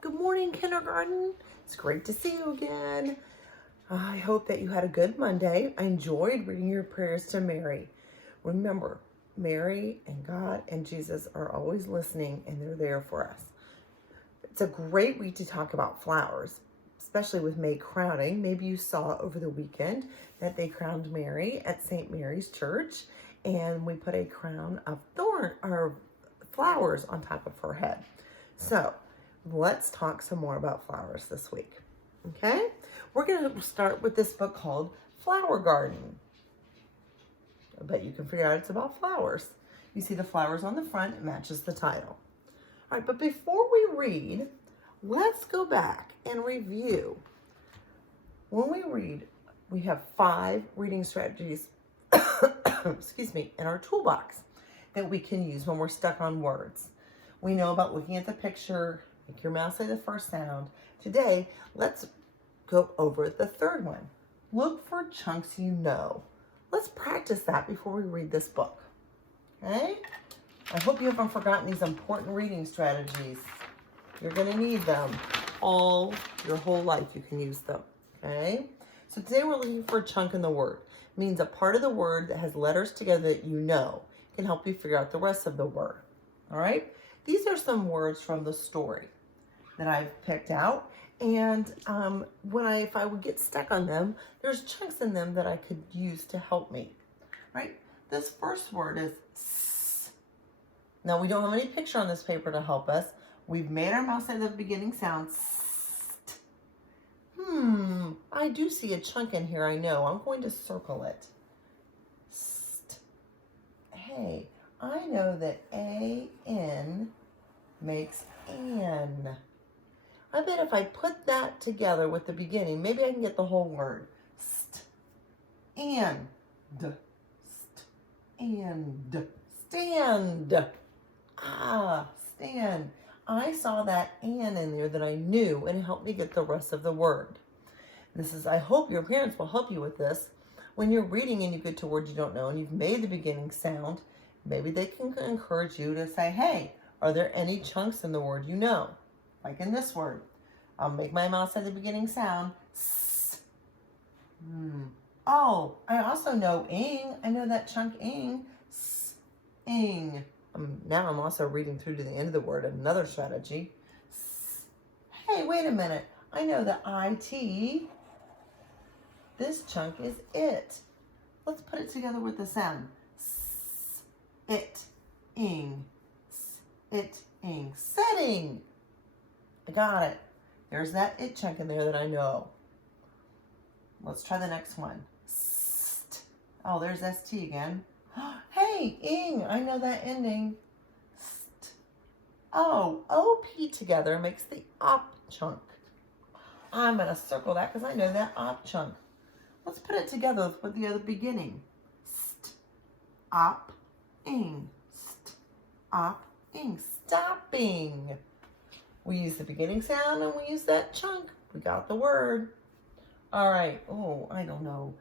Good morning, kindergarten. It's great to see you again. I hope that you had a good Monday. I enjoyed reading your prayers to Mary. Remember, Mary and God and Jesus are always listening and they're there for us. It's a great week to talk about flowers, especially with May crowning. Maybe you saw over the weekend that they crowned Mary at St. Mary's Church, and we put a crown of flowers on top of her head. So let's talk some more about flowers this week. Okay? We're going to start with this book called Flower Garden. I bet you can figure out it's about flowers. You see the flowers on the front, it matches the title. All right, but before we read, let's go back and review. When we read, we have 5 reading strategies, excuse me, in our toolbox that we can use when we're stuck on words. We know about looking at the picture, make your mouth say the first sound. Today, let's go over the third one. Look for chunks you know. Let's practice that before we read this book. Okay? I hope you haven't forgotten these important reading strategies. You're going to need them your whole life. You can use them. Okay? So today we're looking for a chunk in the word. It means a part of the word that has letters together that you know can help you figure out the rest of the word. All right? These are some words from the story that I've picked out. And if I would get stuck on them, there's chunks in them that I could use to help me. Right? This first word is S. Now, we don't have any picture on this paper to help us. We've made our mouth say the beginning sound. St. I do see a chunk in here, I know. I'm going to circle it. St. Hey, I know that A-N makes an. I bet if I put that together with the beginning, maybe I can get the whole word. Stand. Stand. Stand. Stand. I saw that "and" in there that I knew, and it helped me get the rest of the word. I hope your parents will help you with this. When you're reading and you get to words you don't know and you've made the beginning sound, maybe they can encourage you to say, hey, are there any chunks in the word you know? Like in this word. I'll make my mouth say the beginning sound. S. Oh, I also know ing. I know that chunk ing. S. Ing. Now I'm also reading through to the end of the word. Another strategy. S. Hey, wait a minute. I know the IT. This chunk is it. Let's put it together with the sound. S. It. Ing. S. It. Ing. Setting. I got it. There's that it chunk in there that I know. Let's try the next one. St. Oh, there's ST again. Hey, ing. I know that ending. St. Oh, OP together makes the op chunk. I'm going to circle that because I know that op chunk. Let's put it together with the other beginning. St. Op. Ing. St. Op. Ing. Stopping. We use the beginning sound and we use that chunk. We got the word. All right. Oh, I don't know.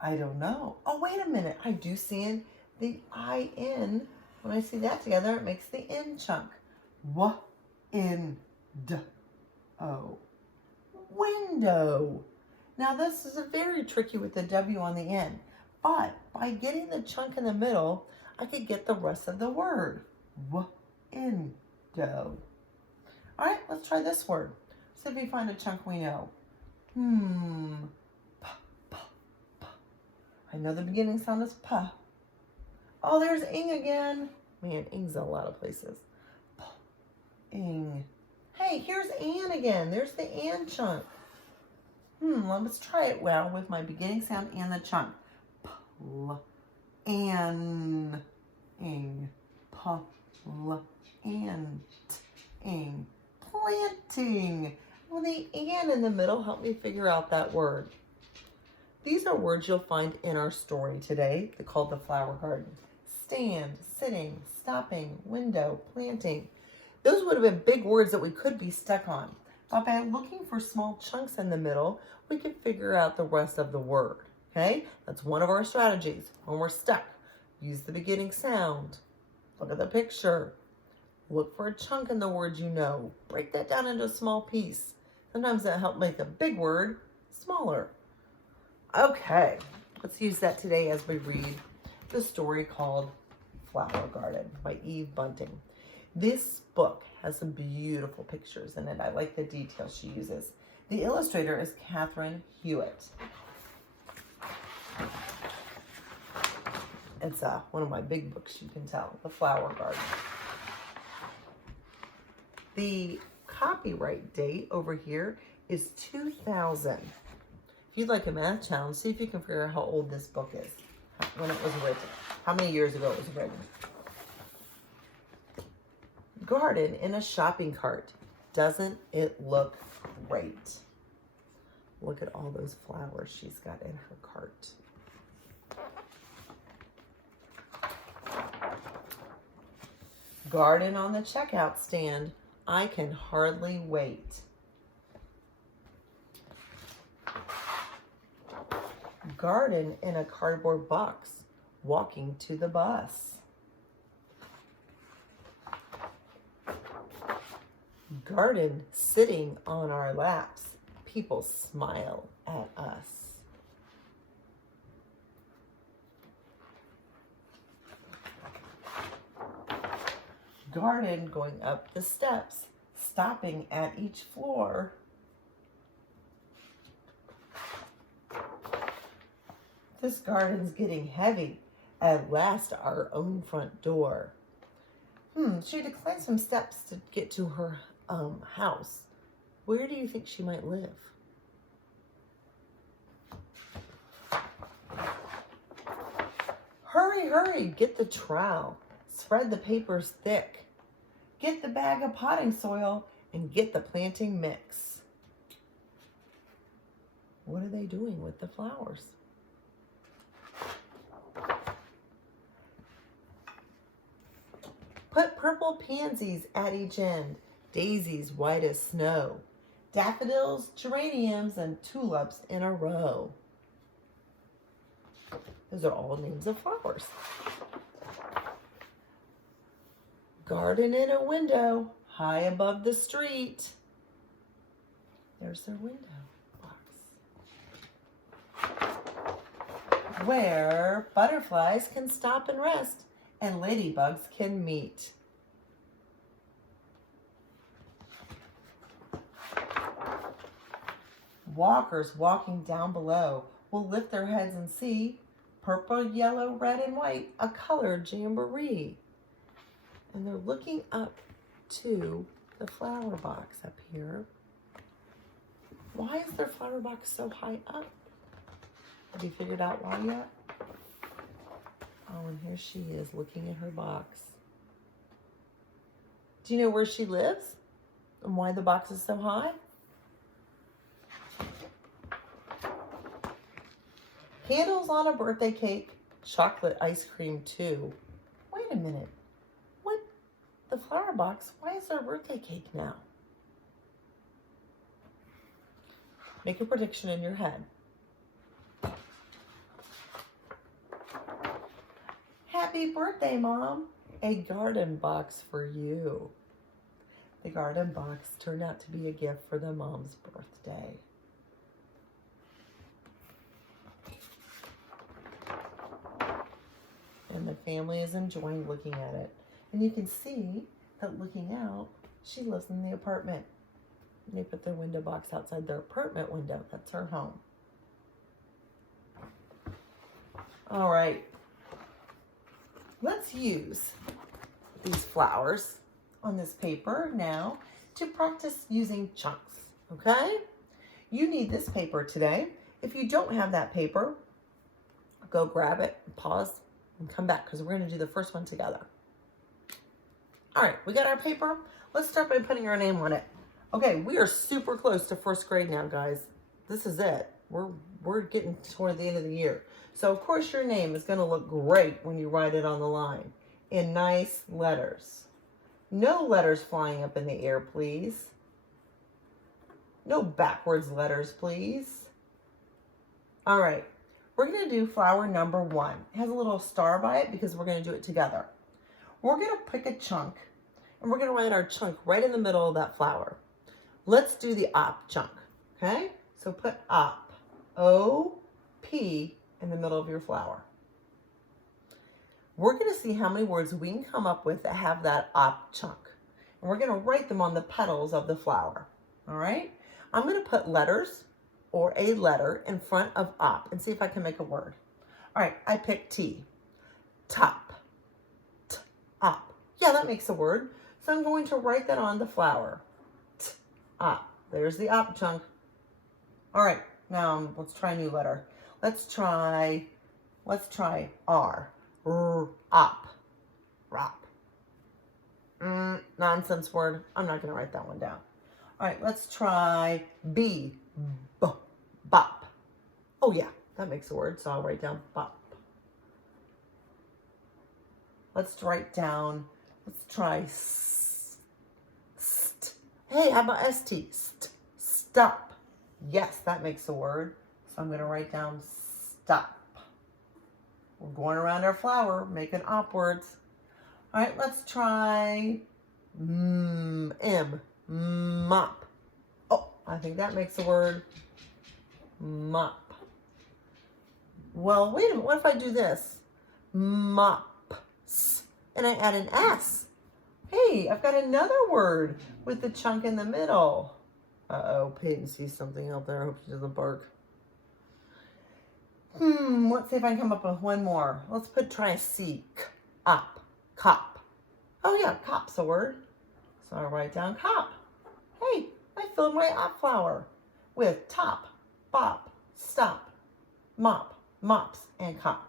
I don't know. Oh, wait a minute. I do see the I-N. When I see that together, it makes the N chunk. W-in-d-o. Window. Now, this is very tricky with the W on the end. But by getting the chunk in the middle, I could get the rest of the word. Window. All right, let's try this word. See if we find a chunk we know. I know the beginning sound is P. Oh, there's ing again. Man, ing's in a lot of places. Ing. Hey, here's an again. There's the and chunk. Let's try it with my beginning sound and the chunk. An. Ing. Ing. Planting. Well, the and in the middle helped me figure out that word. These are words you'll find in our story today. They're called the Flower Garden. Stand, sitting, stopping, window, planting. Those would have been big words that we could be stuck on. But by looking for small chunks in the middle, we could figure out the rest of the word. Okay? That's one of our strategies. When we're stuck, use the beginning sound. Look at the picture. Look for a chunk in the word you know. Break that down into a small piece. Sometimes that helps make a big word smaller. Okay, let's use that today as we read the story called Flower Garden by Eve Bunting. This book has some beautiful pictures in it. I like the details she uses. The illustrator is Catherine Hewitt. It's one of my big books, you can tell, The Flower Garden. The copyright date over here is 2000. If you'd like a math challenge, see if you can figure out how old this book is, when it was written, how many years ago it was written. Garden in a shopping cart. Doesn't it look great? Look at all those flowers she's got in her cart. Garden on the checkout stand. I can hardly wait. Garden in a cardboard box. Walking to the bus. Garden sitting on our laps. People smile at us. Garden going up the steps, stopping at each floor. This garden's getting heavy. At last, our own front door. She declined some steps to get to her house. Where do you think she might live? Hurry, hurry, get the trowel. Spread the papers thick. Get the bag of potting soil and get the planting mix. What are they doing with the flowers? Put purple pansies at each end, daisies white as snow, daffodils, geraniums, and tulips in a row. Those are all names of flowers. Garden in a window, high above the street. There's their window box. Where butterflies can stop and rest and ladybugs can meet. Walkers walking down below will lift their heads and see purple, yellow, red, and white, a colored jamboree. And they're looking up to the flower box up here. Why is their flower box so high up? Have you figured out why yet? Oh, and here she is looking at her box. Do you know where she lives and why the box is so high? Candles on a birthday cake, chocolate ice cream too. Wait a minute. What? The flower box, why is there a birthday cake now? Make a prediction in your head. Happy birthday, Mom. A garden box for you. The garden box turned out to be a gift for the mom's birthday. And the family is enjoying looking at it. And you can see that looking out, she lives in the apartment. And they put their window box outside their apartment window. That's her home. All right. Let's use these flowers on this paper now to practice using chunks, okay? You need this paper today. If you don't have that paper, go grab it, pause, and come back because we're going to do the first one together. All right, we got our paper. Let's start by putting our name on it. Okay, we are super close to first grade now, guys. This is it. We're getting toward the end of the year. So, of course, your name is going to look great when you write it on the line in nice letters. No letters flying up in the air, please. No backwards letters, please. All right. We're going to do flower number 1. It has a little star by it because we're going to do it together. We're going to pick a chunk. And we're going to write our chunk right in the middle of that flower. Let's do the op chunk, okay? So put op, O-P, in the middle of your flower. We're going to see how many words we can come up with that have that op chunk. And we're going to write them on the petals of the flower, all right? I'm going to put letters or a letter in front of op and see if I can make a word. All right, I picked T. Top. T-op. Yeah, that makes a word. So I'm going to write that on the flower. T-op. There's the op chunk. All right, now let's try a new letter. Let's try R. R-op. Rop. Nonsense word. I'm not going to write that one down. All right, let's try B. Bop. Oh, yeah, that makes a word, so I'll write down bop. Let's try st. Hey, how about st? Stop. Yes, that makes a word, so I'm going to write down stop. We're going around our flower, making op words. All right, let's try mop. Oh, I think that makes a word. Mop. Well, wait a minute. What if I do this? Mops. And I add an S. Hey, I've got another word with the chunk in the middle. Uh-oh, Peyton sees something out there. I hope she doesn't bark. Let's see if I can come up with one more. Let's try seek. Op. Cop. Oh yeah, cop's a word. So I'll write down cop. Hey, I filled my op flower with top, bop, stop, mop, mops, and cop.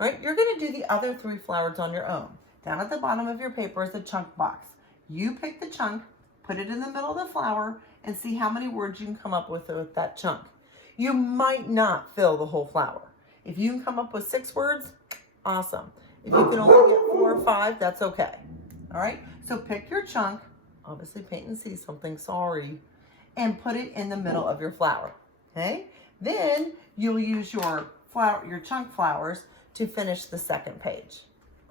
All right, you're going to do the other 3 flowers on your own. Down at the bottom of your paper is the chunk box. You pick the chunk, put it in the middle of the flower, and see how many words you can come up with that chunk. You might not fill the whole flower. If you can come up with 6 words, awesome. If you can only get 4 or 5, that's okay. All right, so pick your chunk. Obviously, Peyton sees something, sorry. And put it in the middle of your flower, okay? Then you'll use your chunk flowers to finish the second page.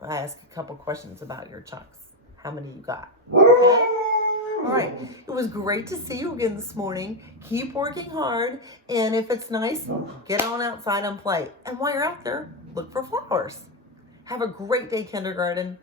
I ask a couple questions about your chunks. How many you got, okay? All right, it was great to see you again this morning. Keep working hard, and if it's nice, get on outside and play. And while you're out there, look for flowers. Have a great day, kindergarten.